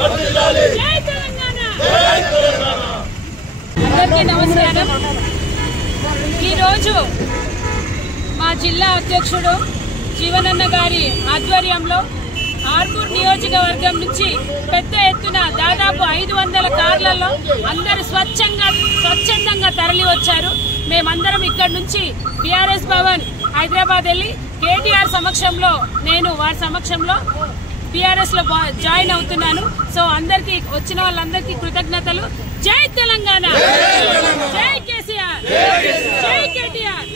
అందరికీ నమస్కారం. ఈరోజు మా జిల్లా అధ్యక్షుడు జీవనన్న గారి ఆధ్వర్యంలో ఆర్మూర్ నియోజకవర్గం నుంచి పెద్ద ఎత్తున దాదాపు 500 కార్లలో అందరూ స్వచ్ఛందంగా తరలి వచ్చారు. మేమందరం ఇక్కడ నుంచి బీఆర్ఎస్ భవన్ హైదరాబాద్ వెళ్ళి కేటీఆర్ సమక్షంలో నేను వారి సమక్షంలో బీఆర్ఎస్ లో జాయిన్ అవుతున్నాను. సో అందరికి వచ్చిన వాళ్ళందరికీ కృతజ్ఞతలు. జై తెలంగాణ, జై కేసీఆర్, జై కేటీఆర్.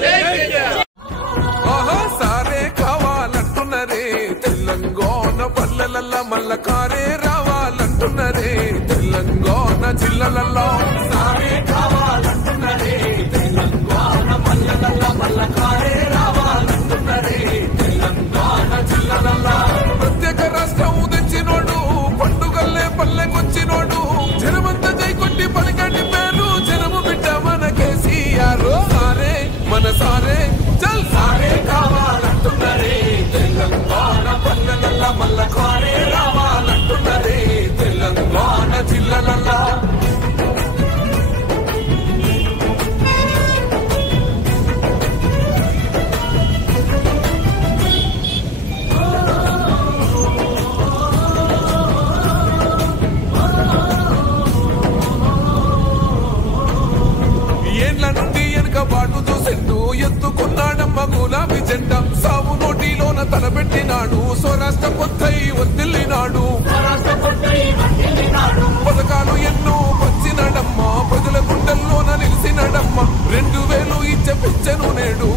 సారే కావాలంటున్నరే తెలంగాణ పల్లెలల్ల మల్ల కారే రావాలంటున్నరే తెలంగాణ జిల్లాలలో. సారే కావాలంటున్నరే తెలంగాణ పల్లెలల్ల మల్ల కారే రావాలంటున్నరే తెలంగాణ జిల్లాలలో. ప్రత్యేక రాష్ట్రం తెచ్చినోడు పండుగల్లే పల్లెకొచ్చినోడు జనమంతా జై కొట్టి పలికండి పేరు జనము బిడ్డ మన కేసీఆర్. సారే మన సారే చల్ సారే కావాలంటున్నరే తెలంగాణ పల్లెలల్ల మల్ల కారే రావాలంటున్నరే తెలంగాణ జిల్లాలలో. ఏండ్ల నుండి వెనుకబాటు చూసిండు ఎత్తుకున్నాడమ్మ గులాబీ జెండా. సాగు నోటిలోన తలబెట్టినాడు స్వరాష్ట్ర కొత్తై వర్దిల్లినాడు. పథకాలు ఎన్నో వచ్చినాడమ్మ ప్రజల గుండెల్లోన నిలిచినాడమ్మ. 2000 ఇచ్చే పిచ్చను నేడు